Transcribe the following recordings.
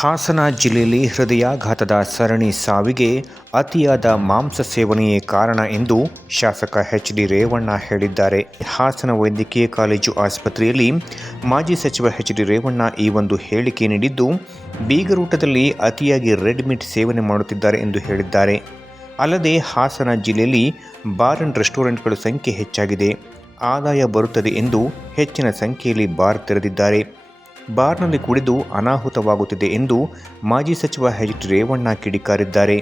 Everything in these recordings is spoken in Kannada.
ಹಾಸನ ಜಿಲ್ಲೆಯಲ್ಲಿ ಹೃದಯಾಘಾತದ ಸರಣಿ ಸಾವಿಗೆ ಅತಿಯಾದ ಮಾಂಸ ಸೇವನೆಯೇ ಕಾರಣ ಎಂದು ಶಾಸಕ ಎಚ್.ಡಿ. ರೇವಣ್ಣ ಹೇಳಿದ್ದಾರೆ. ಹಾಸನ ವೈದ್ಯಕೀಯ ಕಾಲೇಜು ಆಸ್ಪತ್ರೆಯಲ್ಲಿ ಮಾಜಿ ಸಚಿವ ಎಚ್.ಡಿ. ರೇವಣ್ಣ ಈ ಒಂದು ಹೇಳಿಕೆ ನೀಡಿದ್ದು, ಬೀಗರೂಟದಲ್ಲಿ ಅತಿಯಾಗಿ ರೆಡ್ ಮೀಟ್ ಸೇವನೆ ಮಾಡುತ್ತಿದ್ದಾರೆ ಎಂದು ಹೇಳಿದ್ದಾರೆ. ಅಲ್ಲದೆ ಹಾಸನ ಜಿಲ್ಲೆಯಲ್ಲಿ ಬಾರ್ ಅಂಡ್ ರೆಸ್ಟೋರೆಂಟ್ಗಳ ಸಂಖ್ಯೆ ಹೆಚ್ಚಾಗಿದೆ, ಆದಾಯ ಬರುತ್ತದೆ ಎಂದು ಹೆಚ್ಚಿನ ಸಂಖ್ಯೆಯಲ್ಲಿ ಬಾರ್ ತೆರೆದಿದ್ದಾರೆ. ಬಾರ್ನಲ್ಲಿ ಕುಡಿದು ಅನಾಹುತವಾಗುತ್ತಿದೆ ಎಂದು ಮಾಜಿ ಸಚಿವ ಎಚ್.ಡಿ. ರೇವಣ್ಣ ಕಿಡಿಕಾರಿದ್ದಾರೆ.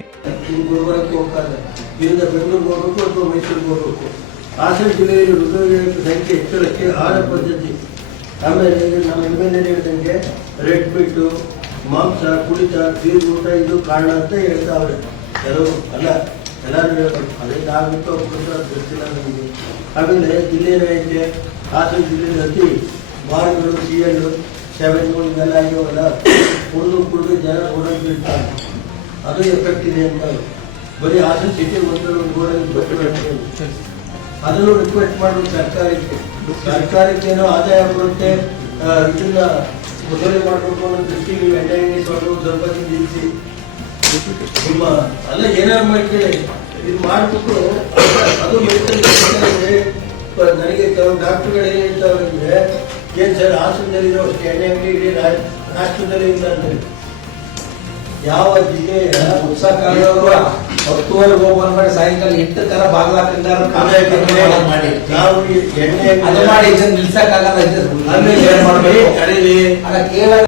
ಹಾಸನ ಜಿಲ್ಲೆಯಲ್ಲಿ ಹೃದಯಗಳ ಸಂಖ್ಯೆ ಹೆಚ್ಚಳಕ್ಕೆ ಆಹಾರ ಪದ್ಧತಿ, ಆಮೇಲೆ ನಮ್ಮ ಎಮ್.ಎಲ್.ಎ ಹೇಳಿದಂಗೆ ರೆಡ್ ಮೀಟು, ಮಾಂಸ, ಕುಡಿತ, ಬೀರ್ಗೂಟ ಇದು ಕಾರಣ ಅಂತ ಹೇಳ್ತಾವ್ರೆ. ಕೆಲವು ಅಲ್ಲ, ಎಲ್ಲರೂ ಹೇಳಬೇಕು. ಅದಕ್ಕೆ ಆಗುತ್ತೋ ಗೊತ್ತಿಲ್ಲ ನಮಗೆ. ಆಮೇಲೆ ಜಿಲ್ಲೆಯಲ್ಲೈತೆ ಹಾಸನ ಜಿಲ್ಲೆಯಲ್ಲಿ ಅತಿ ಬಾರ್ಗಳು, ಸಿಎಲ್ಲು, 7 ಇದೆಲ್ಲ ಆಗಿವಲ್ಲ, ಕುಡಿದು ಜನ ಓಡೋಗ್ಬಿಡ್ತಾರೆ. ಅದು ಎಫೆಕ್ಟ್ ಇದೆ ಅಂತ ಬರೀ ಹಾಸನ ಸಿಟಿ ಒಂದು ಅದನ್ನು ರಿಕ್ವೆಸ್ಟ್ ಮಾಡೋದು ಸರ್ಕಾರಕ್ಕೇನೋ ಆದಾಯ ಬರುತ್ತೆ, ಇದನ್ನ ಮೊದಲೇ ಮಾಡಬೇಕು ಅನ್ನೋ ದೃಷ್ಟಿಗೆ ಎಣ್ಣೆ ಸ್ವಲ್ಪ ನಿಲ್ಲಿಸಿ ನಿಮ್ಮ ಅಲ್ಲ ಏನಾರು ಮಾಡ್ಕೊಳ್ಳಿ, ಇದು ಮಾಡಿಬಿಟ್ಟು ಅದು ಮೆಡಿಕಲ್ ನನಗೆ ಕೆಲವು ಡಾಕ್ಟರ್ಗಳು ಏನು ಹೇಳ್ತಾವ್ರೆ ಅಂದರೆ, ಏನು ಸರ್ ಹಾಸನದಲ್ಲಿ ಅಷ್ಟು ಎಣ್ಣೆ ಅಂಗಡಿ ಇಡೀ ರಾಷ್ಟ್ರದಲ್ಲಿ ಇಲ್ಲ ಅಂದರೆ ಯಾವ ಜಿಲ್ಲೆಯ ಉತ್ಸಾಹವರು 10:30 ಹೋಗೋನ್ ಮಾಡಿ ಸಾಯಂಕಾಲ 8 ತರ ಬಾಗ್ಲಾಕಿಂದ ನಾವು ಎಣ್ಣೆ ಅದು ಮಾಡಿ ನಿಲ್ಸಕ್ಕಾಗಲ್ಲ. ಆಮೇಲೆ ಏನು ಮಾಡಬೇಕು ಕಡೆಯಲ್ಲಿ ಕೇವಲ